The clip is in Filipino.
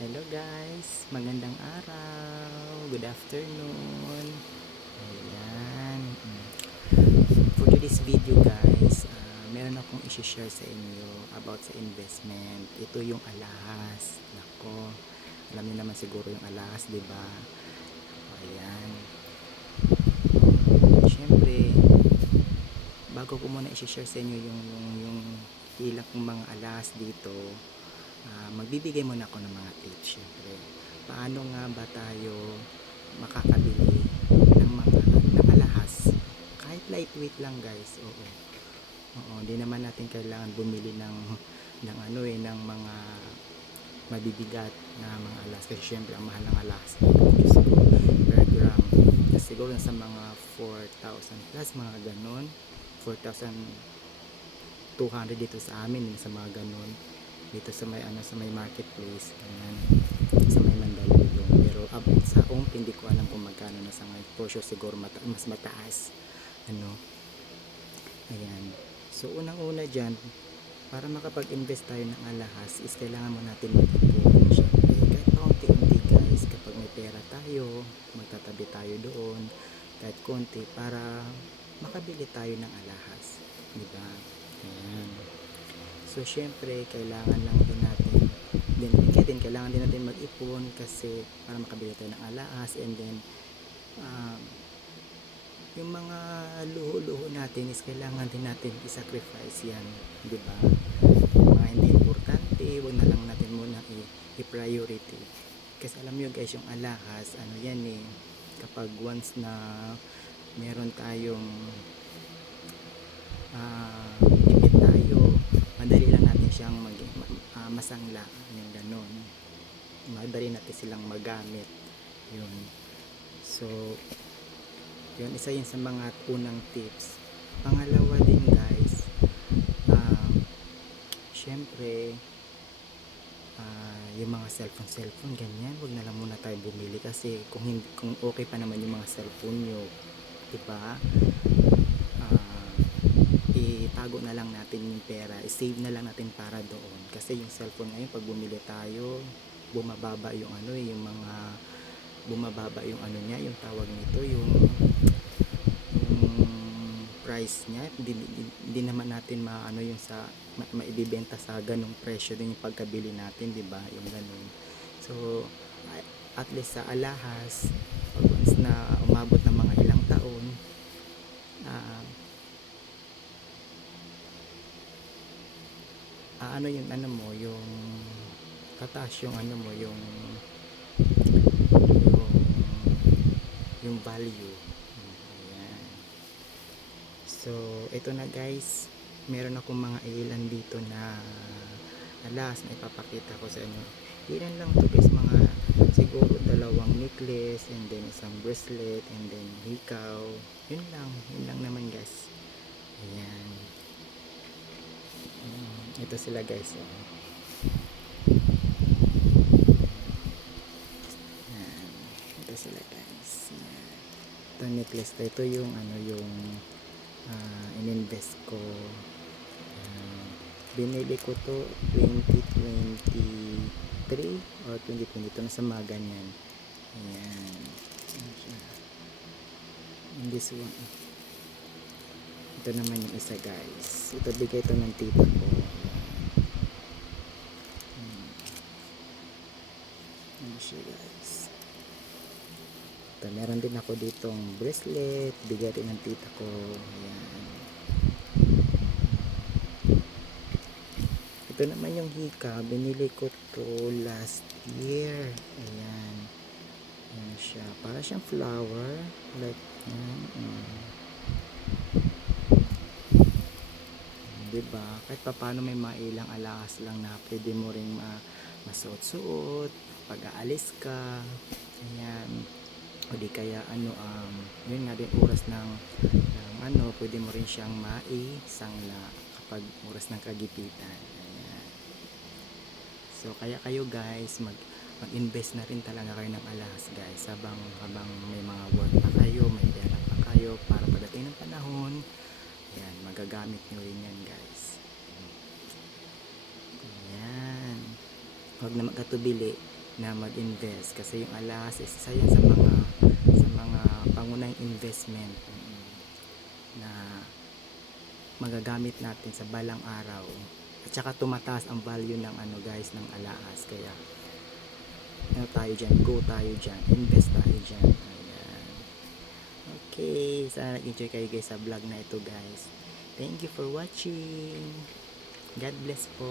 Hello guys, magandang araw, good afternoon. Ayan. For today's video guys, meron akong i-share sa inyo about sa investment. Ito yung alahas. Nako, alam niyo naman siguro yung alahas, di ba? Ayan. Siyempre, bago ko muna i-share sa inyo yung ilang mga alahas dito, magbibigay muna ako ng mga tips. Syempre, paano nga ba tayo makakabili ng alahas kahit lightweight lang guys. Oo, hindi naman natin kailangan bumili ng mga mabibigat na mga alahas kasi syempre ang mahal ng alahas per gram kasi siguro nasa mga 4,000 plus mga ganon, 4,200 dito sa amin sa mga ganon dito sa may marketplace ganyan, sa may Mandaluyong. Pero sa OMP hindi ko alam kung magkano na sa ngayon, for sure siguro mas mataas ano. Ayan, so unang una dyan, para makapag-invest tayo ng alahas is kailangan mo natin mag-ipon. Syempre kahit paunti-unti guys, kapag may pera tayo magtatabi tayo doon kahit konti para makabili tayo ng alahas, diba? Ayan. So syempre kailangan lang kailangan din natin mag-ipon kasi para makabili tayo ng alahas. And then yung mga luho-luho natin is kailangan din natin i-sacrifice yan, di ba? Mga hindi importante, wag na lang natin muna i-priority. Kasi alam nyo guys, yung alahas, ano yan eh, kapag once na meron tayong limit tayo, madali lang natin siyang masangla, yung ganon. Madali natin silang magamit, yun. So yun, isa yun sa mga unang tips. Pangalawa din guys, syempre yung mga cellphone ganyan, wag na lang muna tayo bumili kasi kung okay pa naman yung mga cellphone nyo, diba? Itago na lang natin yung pera, i-save na lang natin para doon kasi yung cellphone ngayon pag bumili tayo bumababa yung niya, yung tawag nito, yung price niya. Hindi naman natin maano yung maibibenta sa ganung presyo din yung pagkabili natin, di ba? Yung ganun. So at least sa alahas, pag once na umabot ng mga ilang taon, ano yung tataas yung yung value. Ayan. So ito na guys, meron akong mga ilan dito na alas na ipapakita ko sa inyo. Ilan lang to guys, mga siguro dalawang necklace and then isang bracelet and then hikaw. Yun lang naman guys. Ayan. Ito sila guys. Ayan. Ito sila guys. Ayan. Ito necklace, ito yung ininvest ko. Binili ko to 2023 or 2022 na sa mga ganyan. Ayan. And this one, ito naman yung isa guys, ito bigay ito ng tita ko. Ayan siya guys. Ito, meron din ako ditong bracelet, bigay rin ng tita ko. Ayan. Ito naman yung hika, binili ko to last year. Ayan. Ayan siya, para siyang flower like diba? Kahit pa paano may mailang alahas lang na pwede mo ring masuot-suot pag aalis ka. Ayan. O di kaya yun nga din oras ng pwede mo rin siyang maisangla kapag oras ng kagipitan. Ayan. So kaya kayo guys, mag-invest na rin talaga kayo ng alahas guys habang may mga work pa kayo, may pera pa kayo, para pagdating ng panahon, ayan, magagamit nyo rin yan guys. Ayan. Huwag na magkatubili, na mag-invest kasi yung alahas is isa yan sa mga pangunahing investment na magagamit natin sa balang araw, at saka tumataas ang value ng ano guys ng alahas, kaya ano tayo dyan, go tayo dyan, invest tayo dyan. Ayan. Okay, sana nag-enjoy kayo guys sa vlog na ito guys. Thank you for watching. God bless po.